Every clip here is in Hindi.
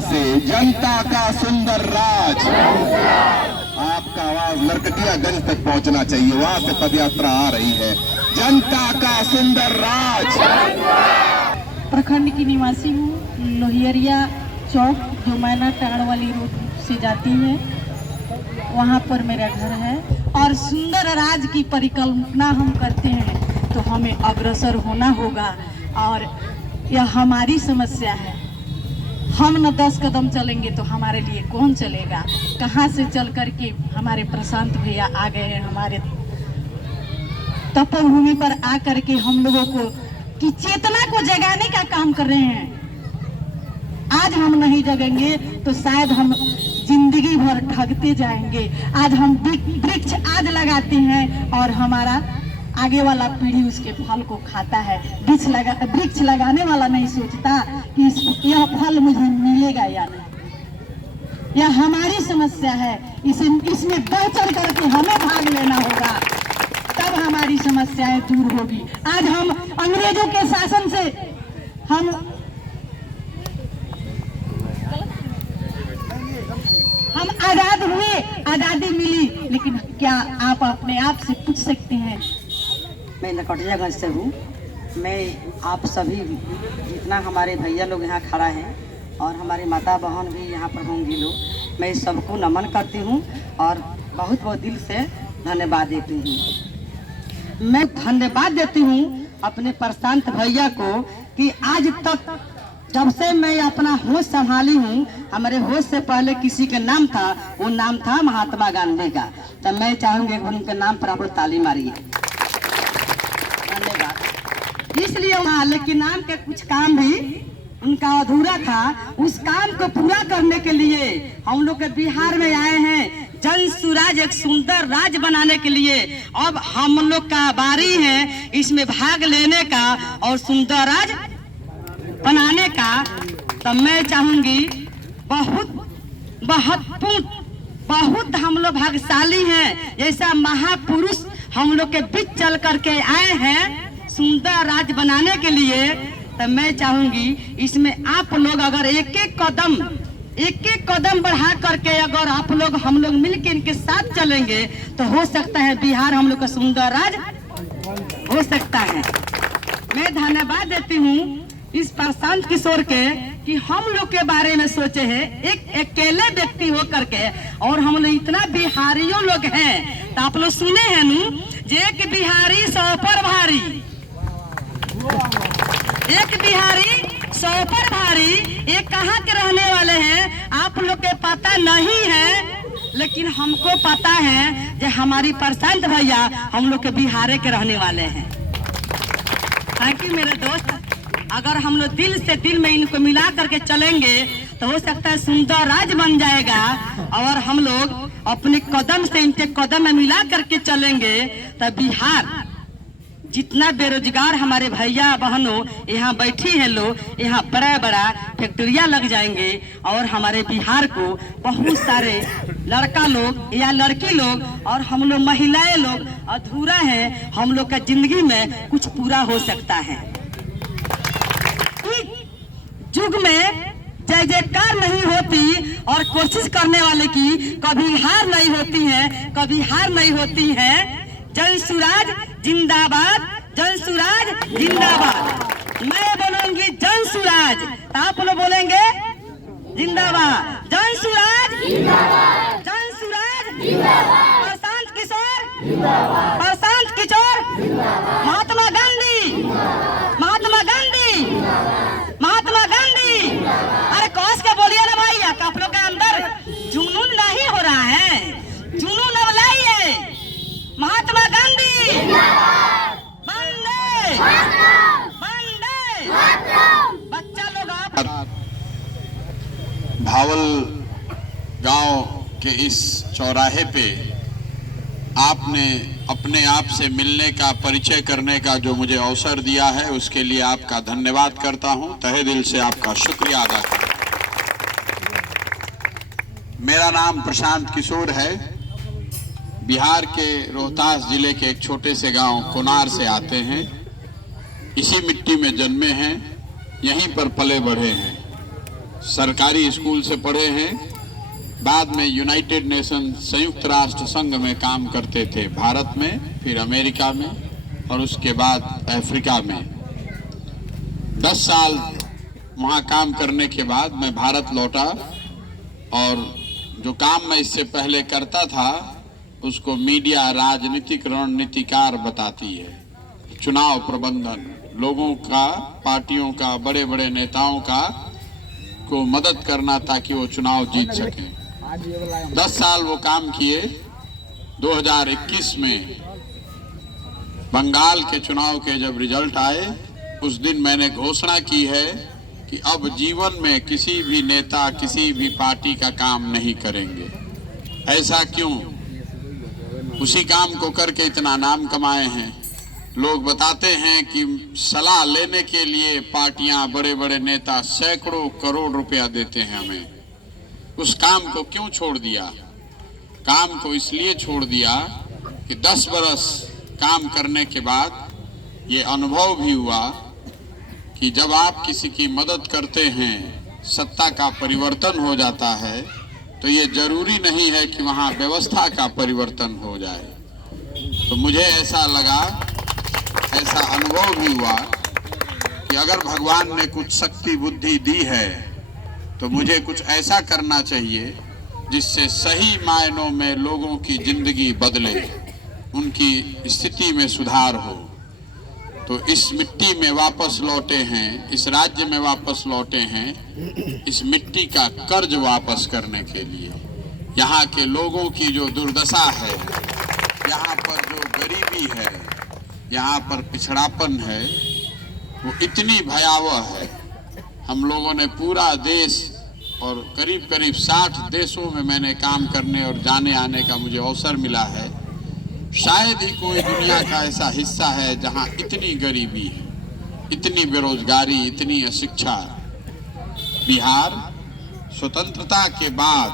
से जनता का सुंदर राज। आपका आवाज नरकटियागंज तक पहुंचना चाहिए, वहां से पदयात्रा आ रही है। जनता का सुंदर राज। प्रखंड की निवासी हूँ। लोहियरिया चौक जो मैना टाड़ वाली रोड से जाती है, वहाँ पर मेरा घर है। और सुंदर राज की परिकल्पना हम करते हैं तो हमें अग्रसर होना होगा। और यह हमारी समस्या है। हम न 10 कदम चलेंगे तो हमारे लिए कौन चलेगा। कहाँ से चल करके हमारे प्रशांत भैया आ गए हैं, हमारे तपोभूमि पर आ करके हम लोगों को की चेतना को जगाने का काम कर रहे हैं। आज हम नहीं जगेंगे तो शायद हम जिंदगी भर ठगते जाएंगे। आज हम वृक्ष आज लगाते हैं और हमारा आगे वाला पीढ़ी उसके फल को खाता है। वृक्ष लगाने वाला नहीं सोचता कि यह फल मुझे मिलेगा या नहीं। यह हमारी समस्या है। इसमें बढ़ चढ़ करके हमें भाग लेना होगा, तब हमारी समस्याएं दूर होगी। आज हम अंग्रेजों के शासन से हम आजाद हुए, आजादी मिली, लेकिन क्या आप अपने आप से पूछ सकते हैं। मैं नरकटियागंज से हूँ। मैं आप सभी जितना हमारे भैया लोग यहाँ खड़ा हैं और हमारी माता बहन भी यहाँ पर होंगी लोग, मैं सबको नमन करती हूँ और बहुत बहुत दिल से धन्यवाद देती हूँ। मैं धन्यवाद देती हूँ अपने प्रशांत भैया को कि आज तक जब से मैं अपना होश संभाली हूँ, हमारे होश से पहले किसी का नाम था, वो नाम था महात्मा गांधी का। तो मैं चाहूँगी उनके नाम पर आप ताली मारिए। धन्यवाद। इसलिए लेकिन नाम के कुछ काम भी उनका अधूरा था। उस काम को पूरा करने के लिए हम लोग के बिहार में आए हैं, जन सुराज एक सुंदर राज बनाने के लिए। अब हम लोग का बारी है इसमें भाग लेने का और सुंदर राज बनाने का। तो मैं चाहूंगी बहुत हम लोग भाग्यशाली हैं, जैसा महापुरुष हम लोग के बीच चल करके आए हैं सुंदर राज बनाने के लिए। तो मैं चाहूंगी इसमें आप लोग अगर एक एक कदम बढ़ा करके अगर आप लोग हम लोग मिलकर इनके साथ चलेंगे तो हो सकता है बिहार हम लोग का सुंदर राज हो सकता है। मैं धन्यवाद देती हूँ इस प्रशांत किशोर के कि हम लोग के बारे में सोचे हैं, एक अकेले व्यक्ति हो करके। और हम लोग इतना बिहारियों लोग हैं, तो आप लोग सुने हैं नू, जे एक बिहारी 100 पर भारी, एक बिहारी 100 पर भारी। ये कहाँ के रहने वाले हैं आप लोग के पता नहीं है, लेकिन हमको पता है कि हमारी प्रशांत भैया हम लोग के बिहार के रहने वाले हैं। थैंक यू मेरे दोस्त। अगर हम लोग दिल से दिल में इनको मिला करके चलेंगे तो हो सकता है सुंदर राज बन जाएगा। और हम लोग अपने कदम से इनके कदम में मिला करके चलेंगे तो बिहार जितना बेरोजगार हमारे भैया बहनों यहाँ बैठी हैं लोग, यहाँ बड़ा फैक्ट्रियाँ लग जाएंगे और हमारे बिहार को बहुत सारे लड़का लोग या लड़की लोग और हम लोग महिलाएं लोग अधूरा है, हम लोग का जिंदगी में कुछ पूरा हो सकता है। युग में जय जयकार नहीं होती और कोशिश करने वाले की कभी हार नहीं होती है, कभी हार नहीं होती है। जन सुराज जिंदाबाद, जन सुराज जिंदाबाद। मैं बोलूंगी जन सुराज, आप लोग बोलेंगे जिंदाबाद। जन सुराज जिंदाबाद, जन सुराज जिंदाबाद। प्रशांत किशोर जिंदाबाद, प्रशांत किशोर जिंदाबाद। महात्मा गांधी जिंदाबाद, महात्मा गांधी जिंदाबाद, महात्मा गांधी जिंदाबाद। अरे कौश के बोलिए ना भाई, आप लोग के अंदर जुनून नहीं हो रहा है, जुनून अब लाइए। महात्मा गांधी जिंदाबाद, वंदे वंदे। बच्चा लोग आप भावल गांव के इस चौराहे पे आपने अपने आप से मिलने का, परिचय करने का जो मुझे अवसर दिया है उसके लिए आपका धन्यवाद करता हूं, तहे दिल से आपका शुक्रिया अदा करता हूं। मेरा नाम प्रशांत किशोर है। बिहार के रोहतास जिले के एक छोटे से गांव कोनार से आते हैं। इसी मिट्टी में जन्मे हैं, यहीं पर पले बढ़े हैं। सरकारी स्कूल से पढ़े हैं, बाद में यूनाइटेड नेशन संयुक्त राष्ट्र संघ में काम करते थे, भारत में, फिर अमेरिका में और उसके बाद अफ्रीका में। 10 साल वहाँ काम करने के बाद मैं भारत लौटा और जो काम मैं इससे पहले करता था उसको मीडिया राजनीतिक रणनीतिकार बताती है। चुनाव प्रबंधन, लोगों का, पार्टियों का, बड़े बड़े नेताओं का को मदद करना ताकि वो चुनाव जीत सकें। 10 साल वो काम किए। 2021 में बंगाल के चुनाव के जब रिजल्ट आए उस दिन मैंने घोषणा की है कि अब जीवन में किसी भी नेता, किसी भी पार्टी का काम नहीं करेंगे। ऐसा क्यों? उसी काम को करके इतना नाम कमाए हैं। लोग बताते हैं कि सलाह लेने के लिए पार्टियां, बड़े बड़े नेता सैकड़ों करोड़ रुपया देते हैं हमें। उस काम को क्यों छोड़ दिया? काम को इसलिए छोड़ दिया कि 10 बरस काम करने के बाद ये अनुभव भी हुआ कि जब आप किसी की मदद करते हैं, सत्ता का परिवर्तन हो जाता है, तो ये जरूरी नहीं है कि वहाँ व्यवस्था का परिवर्तन हो जाए। तो मुझे ऐसा लगा, ऐसा अनुभव भी हुआ कि अगर भगवान ने कुछ शक्ति बुद्धि दी है तो मुझे कुछ ऐसा करना चाहिए जिससे सही मायनों में लोगों की जिंदगी बदले, उनकी स्थिति में सुधार हो। तो इस मिट्टी में वापस लौटे हैं, इस राज्य में वापस लौटे हैं, इस मिट्टी का कर्ज वापस करने के लिए। यहाँ के लोगों की जो दुर्दशा है, यहाँ पर जो गरीबी है, यहाँ पर पिछड़ापन है, वो इतनी भयावह है। हम लोगों ने पूरा देश और करीब करीब 60 देशों में मैंने काम करने और जाने आने का मुझे अवसर मिला है। शायद ही कोई दुनिया का ऐसा हिस्सा है जहाँ इतनी गरीबी है, इतनी बेरोजगारी, इतनी अशिक्षा। बिहार स्वतंत्रता के बाद,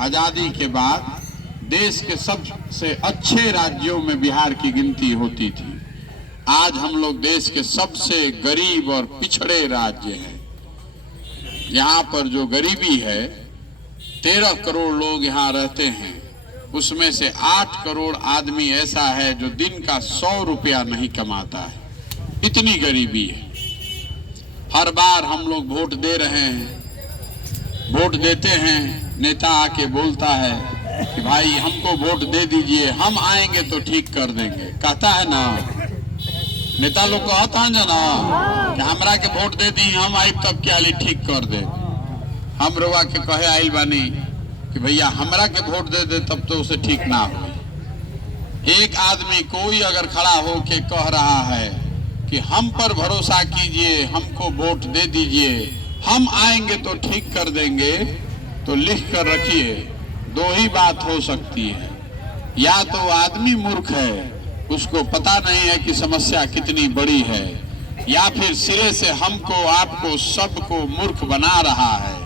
आज़ादी के बाद देश के सबसे अच्छे राज्यों में बिहार की गिनती होती थी। आज हम लोग देश के सबसे गरीब और पिछड़े राज्य हैं। यहाँ पर जो गरीबी है, 13 करोड़ लोग यहाँ रहते हैं, उसमें से 8 करोड़ आदमी ऐसा है जो दिन का 100 रुपया नहीं कमाता है। इतनी गरीबी है। हर बार हम लोग वोट दे रहे हैं, वोट देते हैं, नेता आके बोलता है कि भाई हमको वोट दे दीजिए, हम आएंगे तो ठीक कर देंगे। कहता है ना, नेता लोग को आता है ना कि हमरा के वोट दे दी, हम आई तब क्या ली ठीक कर दे। हम रुआ के कहे आइल बानी कि भैया हमरा के वोट दे दे तब तो उसे ठीक ना हो। एक आदमी कोई अगर खड़ा हो के कह रहा है कि हम पर भरोसा कीजिए, हमको वोट दे दीजिए, हम आएंगे तो ठीक कर देंगे, तो लिख कर रखिए, 2 ही बात हो सकती है। या तो आदमी मूर्ख है, उसको पता नहीं है कि समस्या कितनी बड़ी है, या फिर सिरे से हमको, आपको, सबको मूर्ख बना रहा है।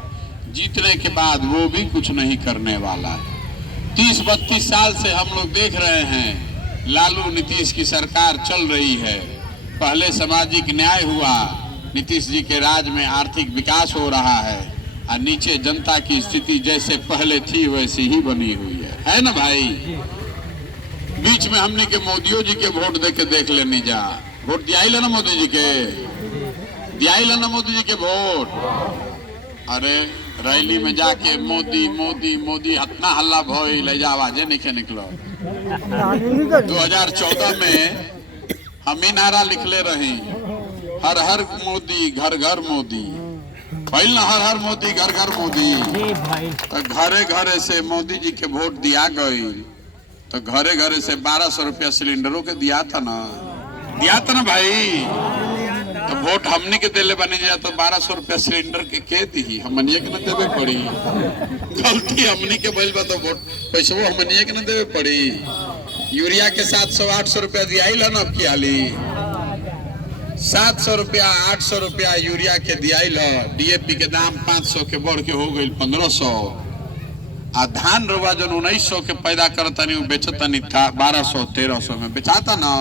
जीतने के बाद वो भी कुछ नहीं करने वाला है। 30-32 साल से हम लोग देख रहे हैं, लालू नीतीश की सरकार चल रही है। पहले सामाजिक न्याय हुआ, नीतीश जी के राज में आर्थिक विकास हो रहा है, और नीचे जनता की स्थिति जैसे पहले थी वैसी ही बनी हुई है ना भाई? बीच में हमने के मोदियो जी के वोट दे के देख लेनी जा। वोट दिया ना मोदी जी के, दिया ना मोदी जी के वोट। अरे रैली में जाके मोदी मोदी मोदी इतना हल्ला भोई ले जा, आवाजे नहीं निकलो। 2014 में हम ही नारा लिखले रही, हर हर मोदी घर घर मोदी। पहले हर हर मोदी घर घर मोदी, तो घरे घरे से मोदी जी के वोट दिया गई। तो घरे घरे से 1200 रुपया सिलेंडरों के दिया था ना भाई। तो वोट हमने के दिले बने जाए तो 1200 रुपया सिलेंडर के दी, हमनिए के न देवे पड़ी। गलती हमनी के भइल बा तो वोट पैसा वो हमनिए के न देवे पड़ी। यूरिया के 700-800 रुपया दिया ही ना, अब की हाली 700 रुपया 800 रुपया यूरिया के दिया ही लो। डीएपी के दाम 500 के बढ़ के हो गई 1500। आ धान रुआ जो 1900 के पैदा करता नहीं, बेचता नहीं था 1200-1300 में बेचाता ना।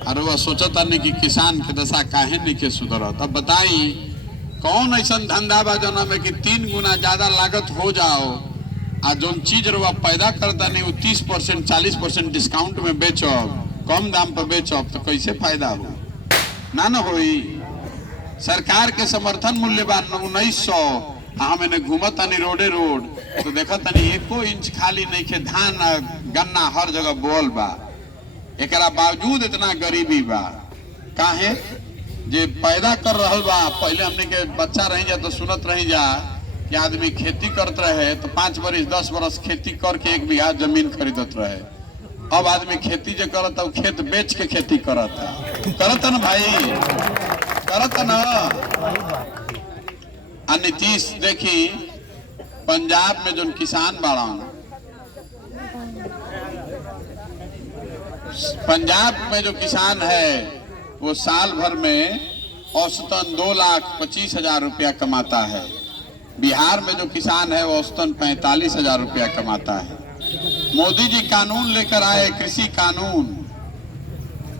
और वह सोचता नहीं कि किसान के दशा काहे नहीं के सुधरत। अब बताई कौन ऐसा धंधा बा जना में कि 3 गुना ज्यादा लागत हो जाओ आ जो चीज रुआ पैदा करता नहीं वो 30% 40% डिस्काउंट में बेचो, कम दाम पर बेचो, तो कैसे फायदा हो ना होई। सरकार के समर्थन मूल्य बा 1900, मैंने घूमत तनी रोडे रोड तो देखा तनी 1 इंच खाली नहीं खे, धान गन्ना हर जगह बोल बा, एकरा बावजूद इतना गरीबी बा। काहे जे पैदा कर रहल बा। पहले हमने के बच्चा रही जा तो सुनत रही जा कि आदमी खेती करते रहे तो 5 बरस 10 बरस खेती करके 1 बीघा जमीन खरीदत रहे। अब आदमी खेती जो करता वो खेत बेच के खेती करता ना भाई, करता ना। नीतीश देखी पंजाब में जो किसान बाड़ा, पंजाब में जो किसान है वो साल भर में औसतन 2,25,000 रुपया कमाता है। बिहार में जो किसान है वो औसतन 45,000 रुपया कमाता है। मोदी जी कानून लेकर आए, कृषि कानून,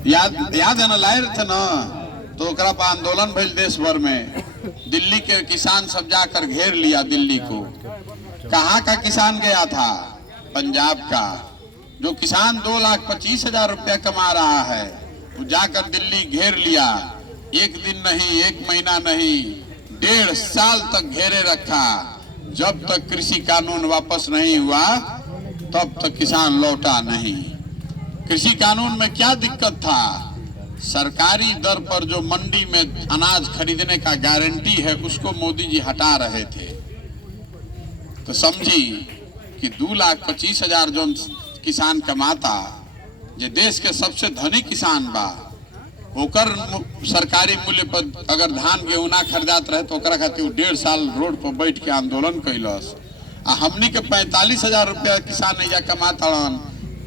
याद है ना, लाए थे ना, तो ओकरा पर आंदोलन भइल देश भर में। दिल्ली के किसान सब जाकर घेर लिया दिल्ली को। कहाँ का किसान गया था? पंजाब का। जो किसान 2,25,000 रुपया कमा रहा है वो जाकर दिल्ली घेर लिया। 1 दिन नहीं, 1 महीना नहीं, 1.5 साल तक घेरे रखा। जब तक कृषि कानून वापस नहीं हुआ तब तक किसान लौटा नहीं। कृषि कानून में क्या दिक्कत था? सरकारी दर पर जो मंडी में अनाज खरीदने का गारंटी है उसको मोदी जी हटा रहे थे। तो समझी कि 2,25,000 जो किसान कमाता, जे देश के सबसे धनी किसान बा, ओकर सरकारी मूल्य पर अगर धान गेहूं ना खरीदात रहे तो ओकरा खातिर 1.5 साल रोड पर बैठ के आंदोलन कैलस। आ हमनी के 45,000 रुपया किसान या कमाता।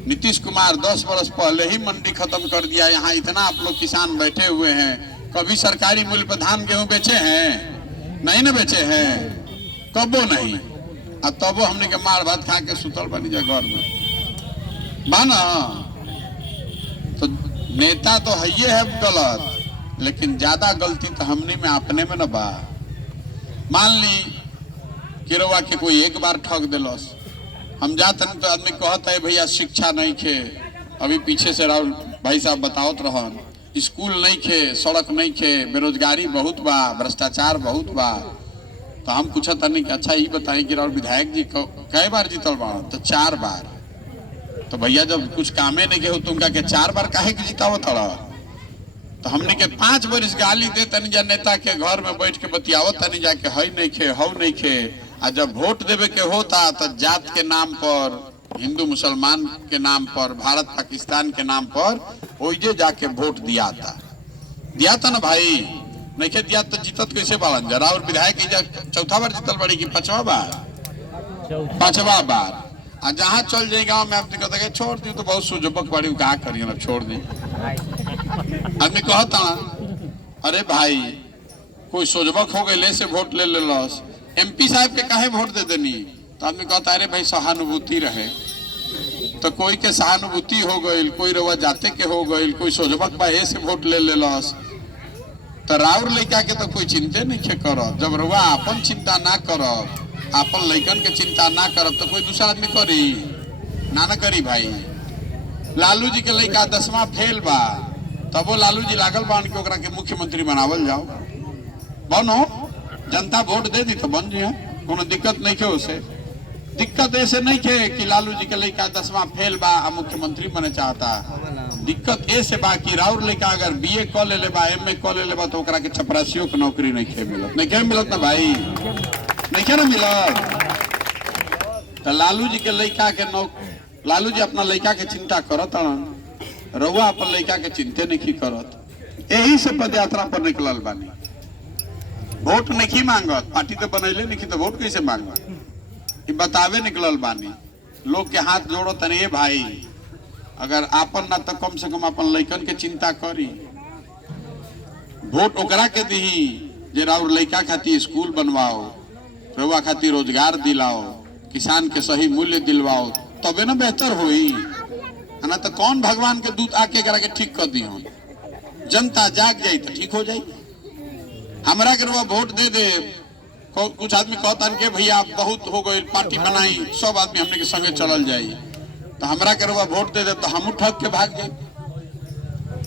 नीतीश कुमार 10 वर्ष पहले ही मंडी खत्म कर दिया। यहाँ इतना आप लोग किसान बैठे हुए हैं, कभी सरकारी मूल्य पर धान गेहूं बेचे हैं? नहीं ना बेचे हैं, कबो नहीं। अब तबो हमने के मार भात खा के सुतल बनी जा घर में माना। तो नेता तो है गलत, लेकिन ज्यादा गलती तो हमने में अपने में न बा। मान ली कि रउआ के कोई एक बार ठग दिलस, हम जाते तो आदमी कहता है भैया शिक्षा नहीं खे। अभी पीछे से राहुल भाई साहब बतावत रहन, स्कूल नहीं खे, सड़क नहीं खे, बेरोजगारी बहुत बा, भ्रष्टाचार बहुत बा। तो हम पूछत नहीं कि अच्छा ये बताइए कि राहुल विधायक जी कई बार जीतल बा? तो 4 बार। तो भैया जब कुछ कामे नहीं के हो तुमका के 4 बार काहे के जितावत हड़ा? तो हमने के 5 बरिस गाली दे तनी जा नेता के घर में बैठ के बतियावत तनी जाके हई नहीं खे, हव नहीं खे। आ जब वोट देवे के होता तो जात के नाम पर, हिंदू मुसलमान के नाम पर, भारत पाकिस्तान के नाम पर ओइजे जाके वोट दिया था ना भाई। नहीं के दिया तो जीतत कैसे बाड़न जरा? और विधायक चौथा बार जीतल बड़ी की 5वां बार? 5वां बार। आ जहाँ चल जाए गाँव में आदमी कहता है छोड़ दी तो बहुत सुजबक बड़ी, कहा करिए ना, छोड़ दी। आदमी कहता अरे भाई कोई सोजबक हो गए से वोट ले लस, MP साहब के काहे वोट दे देनी? तो आदमी कहता अरे भाई सहानुभूति रहे। तो कोई के सहानुभूति हो गई, कोई रवा जाते के हो गई, कोई सोजबक बाहे से वोट ले लस। तो राउर लड़का के तो कोई चिंते नहीं खे करब। जब रवा अपन चिंता ना करब, अपन लड़कन के चिंता ना करब तो कोई दूसरा आदमी करी ना करी भाई। लालू जी के लड़का 10वां फेल बा, तब वो लालू जी लागल बान के ओकरा के मुख्यमंत्री बनावल जाओ। बनो, जनता वोट दे दी तो बन जाए, कोनो दिक्कत नहीं के। उसे दिक्कत ऐसे नहीं के कि लालू जी के लड़का 10वां फेल बा आ मुख्यमंत्री बने चाहता। दिक्कत ऐसे बा कि राउर लड़का अगर BA क ले बा, MA क ले बा तो ओकरा के चपरासियों के नौकरी नहीं खे मिलत। नहीं के मिलत ना भाई, नहीं के ना मिलत। तो लालू जी के लड़का के लालू जी अपना लड़का के चिंता करत, रउआ अपन लड़का के चिंते नहीं करत। यही से पद यात्रा पर निकलल बानी। वोट नहीं मांगत, पार्टी तो बनैले नहीं तो वोट कैसे मांगत? ये बतावे निकलल बानी। लोग के हाथ जोड़ो तनी भाई, अगर आपन ना तो कम से कम अपन लड़कन के चिंता करी। वोट ओकरा के दी जे राउर लड़का खातिर स्कूल बनवाओ, रउआ खातिर रोजगार दिलाओ, किसान के सही मूल्य दिलवाओ, तबे ना बेहतर होई। ना तो कौन भगवान के दूत आके करा के ठीक कर दी? जनता जाग जाई तो ठीक हो जाई। हमरा के रुआ वोट दे दे। कुछ आदमी कहता कि भैया बहुत हो गए, पार्टी बनाई, सब आदमी हमने के संगे चलल जाई, तो हमरा के रुआ वोट दे दे तो हम ठग के भाग जाए।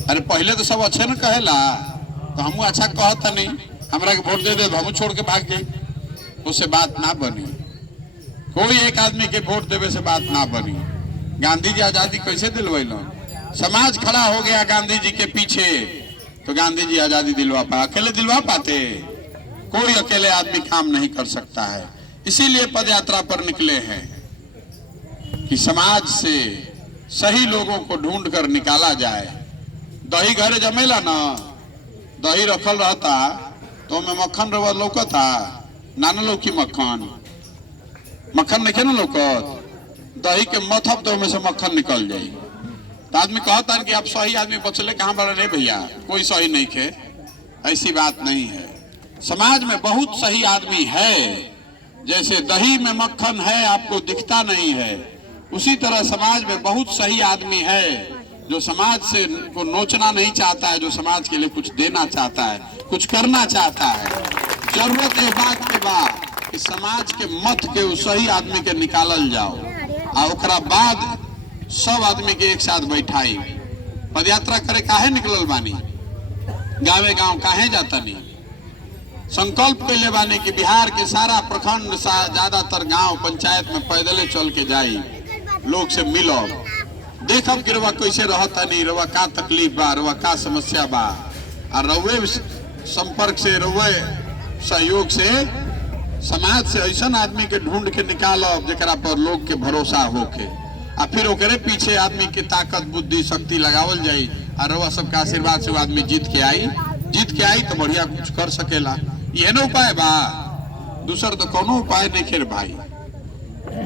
अरे पहले तो सब अच्छे न कहेला, तो हम अच्छा कहता नहीं, हमरा के वोट दे दे तो हम छोड़ के भाग जाए, उससे बात ना बनी। कोई एक आदमी के वोट देवे से बात ना बनी। गांधी जी आजादी कैसे दिलवैलो? समाज खड़ा हो गया गांधी जी के पीछे, तो गांधी जी आजादी दिलवा पाए? अकेले दिलवा पाते? कोई अकेले आदमी काम नहीं कर सकता है। इसीलिए पद यात्रा पर निकले हैं कि समाज से सही लोगों को ढूंढ कर निकाला जाए। दही घर जमेला ना, दही रखल रहता तो में मक्खन रवा लौकता, नाना लौकी मक्खन नहीं ना लौकत, दही के मथब तो में से मक्खन निकल जाये। तो आदमी कहता है कि आप सही आदमी बचले कहाँ बड़े रे भैया, कोई सही नहीं खे। ऐसी बात नहीं है। समाज में बहुत सही आदमी है, जैसे दही में मक्खन है आपको दिखता नहीं है, उसी तरह समाज में बहुत सही आदमी है जो समाज से को नोचना नहीं चाहता है, जो समाज के लिए कुछ देना चाहता है, कुछ करना चाहता है। जरूरत है बात के बाद कि समाज के मत के उस सही आदमी के निकालल जाओ, और ओकरा बाद सब आदमी के एक साथ बैठाई। पदयात्रा करे काहे निकलल बानी? गावे गांव काहे जाता नहीं? संकल्प कैले बानी कि बिहार के सारा प्रखंड ज्यादातर गांव पंचायत में पैदले चल के जाई, लोग से मिलो, देखब कि रवा कैसे रहता नहीं, रवा का तकलीफ बा, रवा का समस्या बा, और रवे संपर्क से, रवे सहयोग से समाज से ऐसा आदमी के ढूंढ के निकालब जरा पर लोग के भरोसा होके, और फिर ओकरे पीछे आदमी के ताकत बुद्धि शक्ति लगावल जाई, और रवा सबका आशीर्वाद से वो आदमी जीत के आई तो बढ़िया कुछ कर सकेला। यह न उपाय बा, दूसर तो कोनो उपाय नहीं खेर भाई।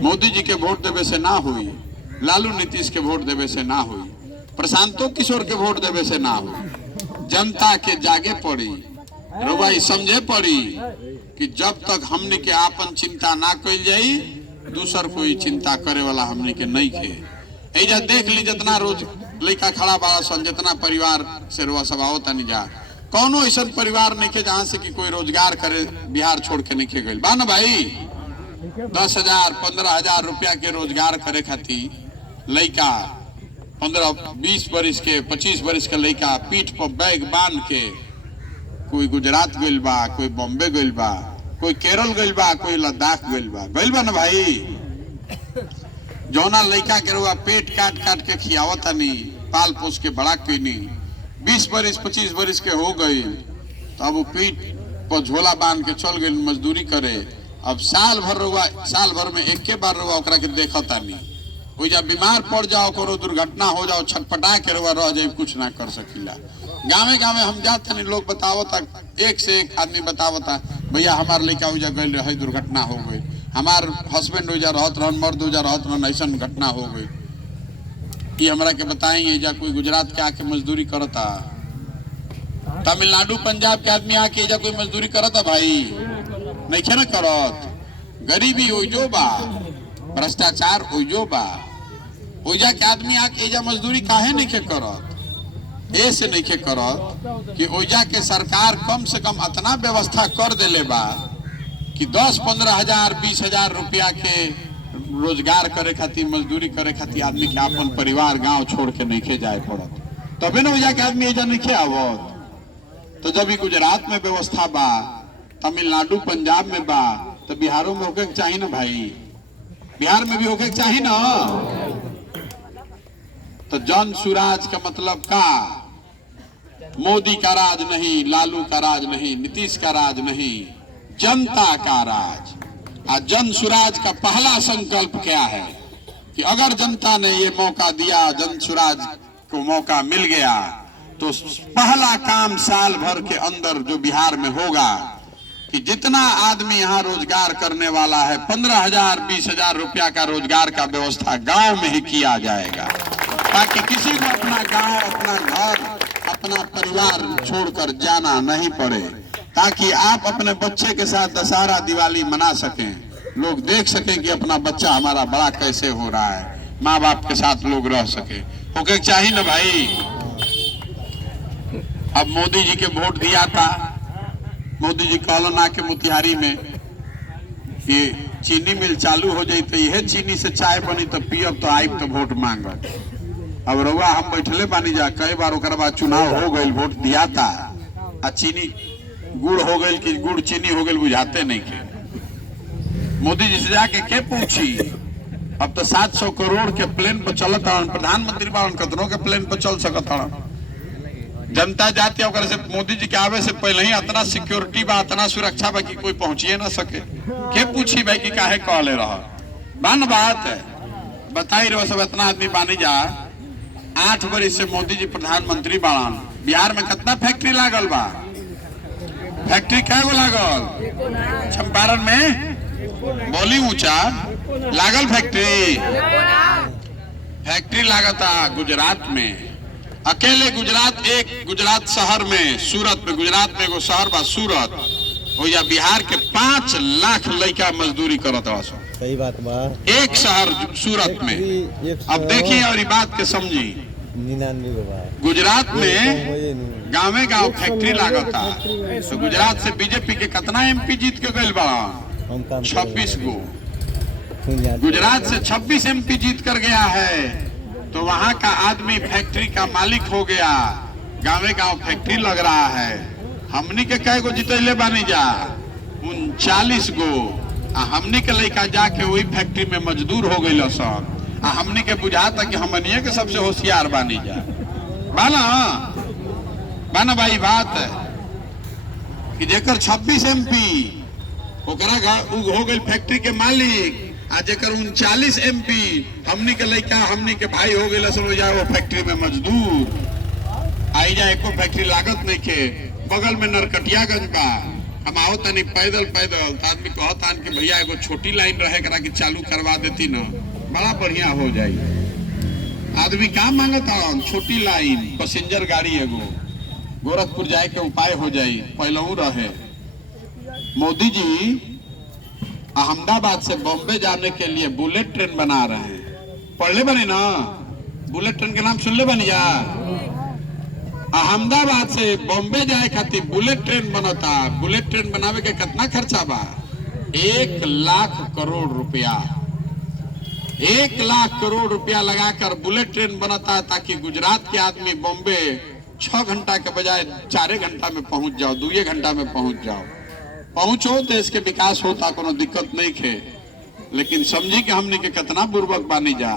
मोदी जी के वोट देवे से ना हुई, लालू नीतीश के वोट देवे से ना हुई, प्रशांतो किशोर के वोट देवे से ना हुई। जनता के जागे पड़ी, रवाई समझे पड़ी कि जब तक हमने के आपन चिंता ना कल जाई, दूसर कोई चिंता करे वाला हमने के नहीं खे। एजा देख ली जितना रोज लड़का खड़ा बाड़ा सन, जितना परिवार से रुआ सब आओ तनी जा, कौनो ऐसा परिवार नहीं के जहाँ से कि कोई रोजगार करे बिहार छोड़ के नहीं के गई बा ना भाई। 10,000 15,000 रुपया के रोजगार करे खातिर लड़का 15-20 बरिस के 25 बरिस के लड़का पीठ पर बैग बांध के कोई गुजरात गइल बा, कोई बॉम्बे गइल बा, कोई केरल गइल बा, कोई लद्दाख गइल बा ना भाई। जौना लड़का के रुआ पेट काट काट के खियावता नहीं, पाल पोस के बड़ा कैनी, 20 बरिस 25 बरिस के हो गई, तो अब वो पीठ पर झोला बांध के चल गई मजदूरी करे। अब साल भर में एक के बार रुआ ओकरा के देखता नहीं। कोई जब बीमार पड़ जाओ, कोनो दुर्घटना हो जाओ, छटपटा के रुआ रह जाए, कुछ ना कर सकीला। गाँव हम जाते नहीं, लोग बतावता, एक से एक आदमी बतावता, भैया हमार लड़का उजा गई रहे, दुर्घटना हो गई, हमार हस्बैंड उजा रहत रहन, मर्द उजा रहत रहन, ऐसा घटना हो गई। ये हमरा के बताएंगे एजा कोई गुजरात के आके मजदूरी करता, तमिलनाडु पंजाब के आदमी आके एजा कोई मजदूरी करता भाई? नहीं खे न करत। गरीबी ओइजो बा, भ्रष्टाचार ओइजो बा, ओइजा के आदमी आके एजा मजदूरी काहे नहीं खे करत? ऐसे नहीं खे करत कि ओइजा के सरकार कम से कम इतना व्यवस्था कर देले बा कि 10-15 हजार 20 हजार रुपया के रोजगार करे खातिर, मजदूरी करे खातिर आदमी के अपन परिवार गांव छोड़ के नहीं खे जाए पड़त, तबे ना ओइजा के आदमी एजा नहीं खे आवत। तो जब गुजरात में व्यवस्था बा, तमिलनाडु पंजाब में बा, तो बिहारों में होके चाहिए ना भाई, बिहार में भी होके चाहिए ना। तो जन सुराज का मतलब का? मोदी का राज नहीं, लालू का राज नहीं, नीतीश का राज नहीं, जनता का राज। आज जन सुराज का पहला संकल्प क्या है कि अगर जनता ने ये मौका दिया, जन सुराज को मौका मिल गया, तो पहला काम साल भर के अंदर जो बिहार में होगा कि जितना आदमी यहाँ रोजगार करने वाला है, 15,000 20,000 रुपया का रोजगार का व्यवस्था गांव में ही किया जाएगा, ताकि किसी को अपना गांव, अपना घर, अपना परिवार छोड़कर जाना नहीं पड़े, ताकि आप अपने बच्चे के साथ दशहरा दिवाली मना सकें, लोग देख सकें कि अपना बच्चा हमारा बड़ा कैसे हो रहा है, माँ बाप के साथ लोग रह सके। ओके चाहिए ना भाई। अब मोदी जी के वोट दिया था, मोदी जी कहलन आके मोतिहारी में कि चीनी मिल चालू हो जाई तो यह चीनी से चाय बनी तो पियब तो आइब तो वोट मांगब। अब रउआ हम बैठले बानी जा, कई बार ओकर बाद चुनाव हो गई, वोट दिया था आ चीनी गुड़ हो गई कि गुड़ चीनी हो गई बुझाते नहीं के। मोदी जी से जाके के पूछी? अब तो 700 करोड़ के प्लेन पर चलत हन, प्रधानमंत्री बावन कतनों के प्लेन पर चल सकत हन। जनता जाती है से मोदी जी के आवे से पहले ही इतना सिक्योरिटी बा, इतना सुरक्षा बा कि कोई पहुंचिए ना सके। के पूछी भाई कि काहे कहले रहा बान बात है बताई रहो सब इतना आदमी बानी जा। 8 बरिस से मोदी जी प्रधानमंत्री बाड़न, बिहार में कितना फैक्ट्री लागल बा? फैक्ट्री कै गो लागल? चंपारण में बोली ऊंचा लागल फैक्ट्री लागता गुजरात में, अकेले गुजरात शहर में, सूरत में, गुजरात में एगो शहर बा सूरत, हो या बिहार के 5 लाख लड़का मजदूरी करत बा। सही बात बा। एक शहर सूरत में। अब देखिए और ये बात के समझी, 99 बा गुजरात में गाँवे गाँव फैक्ट्री लागता। तो गुजरात से बीजेपी के कितना MP जीत के गए बा? 26 गो। गुजरात से 26 MP जीत कर गया है। तो वहां का आदमी फैक्ट्री का मालिक हो गया, गाँवे गाँव फैक्ट्री लग रहा है। हमनी के कई गो जितैले बानी जा? 39 गो। हमनी के लड़का जाके वही फैक्ट्री में मजदूर हो गई सब। हमनी के बुझाता कि हमनिए के सबसे होशियार बानी जा। बाना भाई बात है कि जेकर 26 MP ओकरा हो गई फैक्ट्री के मालिक, आज जेकर 39 MP हमनी के लड़का हमनी के भाई हो गए सब जाए वो फैक्ट्री में मजदूर। आई जाए एको फैक्ट्री लागत नहीं के। बगल में नरकटियागंज बा, हम आओ तनी पैदल तो आदमी कहता कि भैया एगो छोटी लाइन रहे करा कि चालू करवा देती ना, बड़ा बढ़िया हो जाई। आदमी का मांगता? छोटी लाइन पैसेंजर गाड़ी एगो गोरखपुर जाए के उपाय हो जाई, पहलू रहे। मोदी जी अहमदाबाद से बॉम्बे जाने के लिए बुलेट ट्रेन बना रहे हैं। पढ़ले बनी ना? बुलेट ट्रेन के नाम सुनले बनी जा? अहमदाबाद से बॉम्बे जाए खातिर बुलेट ट्रेन बनता। बुलेट ट्रेन बनावे के कितना खर्चा बा? 1 लाख करोड़ रुपया। 1 लाख करोड़ रुपया लगाकर बुलेट ट्रेन बनता ताकि गुजरात के आदमी बॉम्बे 6 घंटा के बजाय 4 घंटा में पहुंच जाओ, 2 घंटा में पहुंच जाओ। पहुंचो देश के विकास होता, कोनो दिक्कत नहीं खे। लेकिन समझी कि हमने के कितना बुर्बक बानी जा।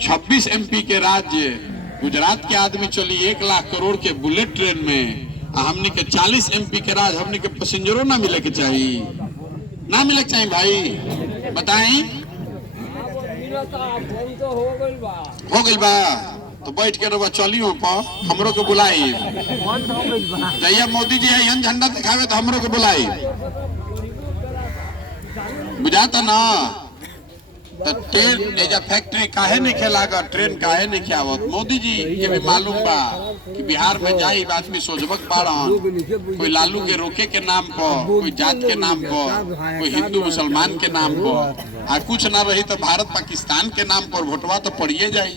26 MP के राज्य गुजरात के आदमी चली 1 लाख करोड़ के बुलेट ट्रेन में, हमने के 40 MP के राज हमने के पैसेंजरों ना मिले के चाहिए, ना मिले के चाहिए भाई बताई। हो गई बा तो बैठ के रवा चलियो हमरो के बुलाई। जैया मोदी जी आई झंडा दिखावे तो हमरो के बुलाई, बुझाता ना? तो ट्रेन एजा फैक्ट्री काहे नहीं खेलागा, ट्रेन काहे नहीं खियावत? मोदी जी के भी मालूम बा कि बिहार में जाई आदमी सोचबक पाड़न, कोई लालू के रोके के नाम पर, कोई जात के नाम पर, कोई हिंदू मुसलमान के नाम पर, कुछ ना रही तो भारत पाकिस्तान के नाम पर वोटवा तो पड़िए जाई।